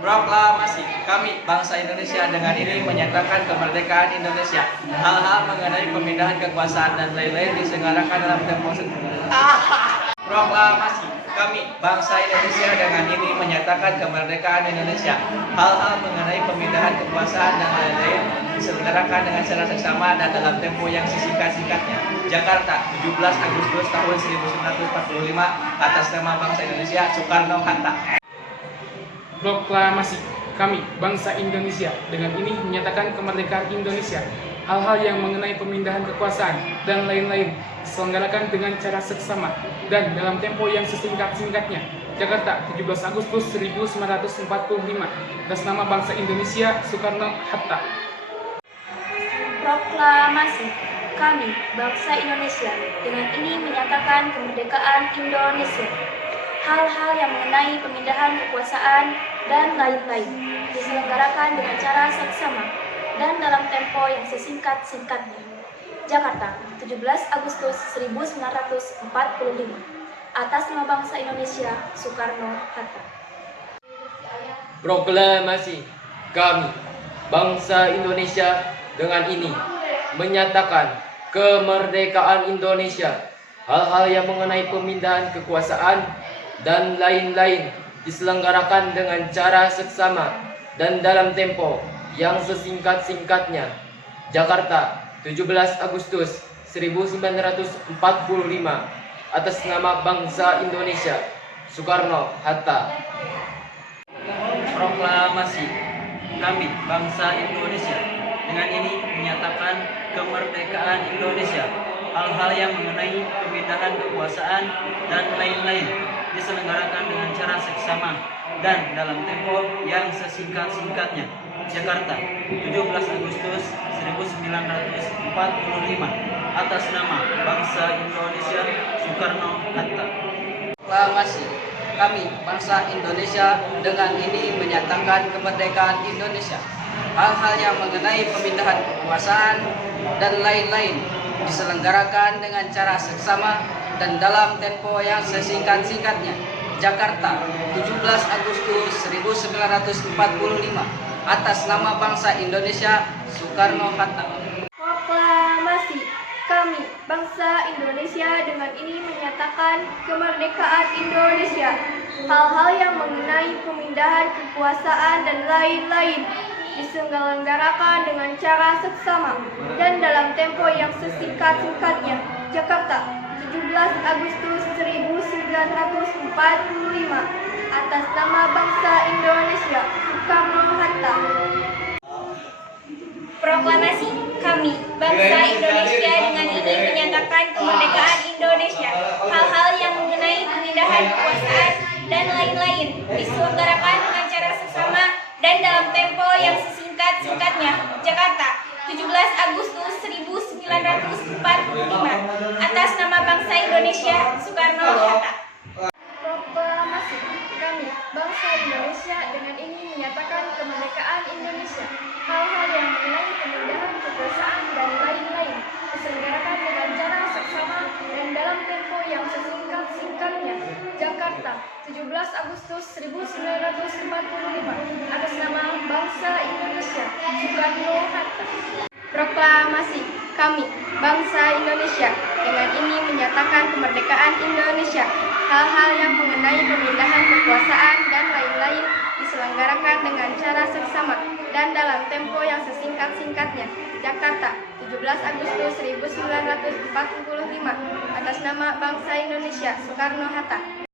Proklamasi kami bangsa Indonesia dengan ini menyatakan kemerdekaan Indonesia. Hal-hal mengenai pemindahan kekuasaan dan lain-lain diselenggarakan dalam tempo Proklamasi kami bangsa Indonesia dengan ini menyatakan kemerdekaan Indonesia. Hal-hal mengenai pemindahan kekuasaan dan lain-lain diselenggarakan dengan cara seksama dan dalam tempo yang sesingkat-singkatnya. Jakarta, 17 Agustus tahun 1945, atas nama bangsa Indonesia, Soekarno-Hatta. Proklamasi kami bangsa Indonesia dengan ini menyatakan kemerdekaan Indonesia. Hal-hal yang mengenai pemindahan kekuasaan dan lain-lain diselenggarakan dengan cara seksama dan dalam tempo yang sesingkat-singkatnya. Jakarta, 17 Agustus 1945, atas nama bangsa Indonesia, Soekarno-Hatta. Proklamasi kami bangsa Indonesia dengan ini menyatakan kemerdekaan Indonesia. Hal-hal yang mengenai pemindahan kekuasaan dan lain-lain diselenggarakan dengan cara seksama dan dalam tempo yang sesingkat-singkatnya. Jakarta, 17 Agustus 1945, atas nama bangsa Indonesia, Soekarno-Hatta. Proklamasi kami bangsa Indonesia dengan ini menyatakan kemerdekaan Indonesia. Hal-hal yang mengenai pemindahan kekuasaan dan lain-lain diselenggarakan dengan cara seksama dan dalam tempo yang sesingkat-singkatnya. Jakarta, 17 Agustus 1945, atas nama bangsa Indonesia, Soekarno-Hatta. Proklamasi kami bangsa Indonesia dengan ini menyatakan kemerdekaan Indonesia. Hal-hal yang mengenai pemindahan kekuasaan dan lain-lain diselenggarakan dengan cara seksama dan dalam tempo yang sesingkat-singkatnya. Jakarta, 17 Agustus 1945, atas nama bangsa Indonesia, Soekarno-Hatta. Proklamasi kami bangsa Indonesia dengan ini menyatakan kemerdekaan Indonesia. Hal-hal yang mengenai pemindahan kekuasaan dan lain-lain diselenggarakan dengan cara seksama dan dalam tempo yang sesingkat-singkatnya. Jakarta, 17 Agustus 1945, atas nama bangsa Indonesia, Soekarno-Hatta. Proklamasi kami bangsa Indonesia dengan ini menyatakan kemerdekaan Indonesia. Hal-hal yang mengenai pemindahan kekuasaan dan lain-lain diselenggarakan dengan cara seksama dan dalam tempo yang sesingkat-singkatnya. Jakarta, 17 Agustus 1945, atas nama bangsa Indonesia, Soekarno-Hatta. Proklamasi kami bangsa Indonesia dengan ini menyatakan kemerdekaan Indonesia. Hal-hal yang mengenai pemindahan kekuasaan dan lain-lain diselenggarakan dengan cara seksama dan dalam tempo yang sesingkat-singkatnya. Jakarta, 17 Agustus 1945, atas nama bangsa Indonesia, Soekarno-Hatta. Proklamasi kami bangsa Indonesia dengan ini menyatakan kemerdekaan Indonesia. Hal-hal yang mengenai pemindahan kekuasaan dan lain-lain diselenggarakan dengan cara seksama dan dalam tempo yang sesingkat-singkatnya. Jakarta, 17 Agustus 1945, atas nama bangsa Indonesia, Soekarno-Hatta. Proklamasi kami bangsa Indonesia dengan ini menyatakan kemerdekaan Indonesia. Hal-hal yang mengenai pemindahan kekuasaan dan lain-lain diselenggarakan dengan cara seksama dan dalam tempo yang sesingkat-singkatnya. Jakarta, 17 Agustus 1945, atas nama bangsa Indonesia, Soekarno-Hatta.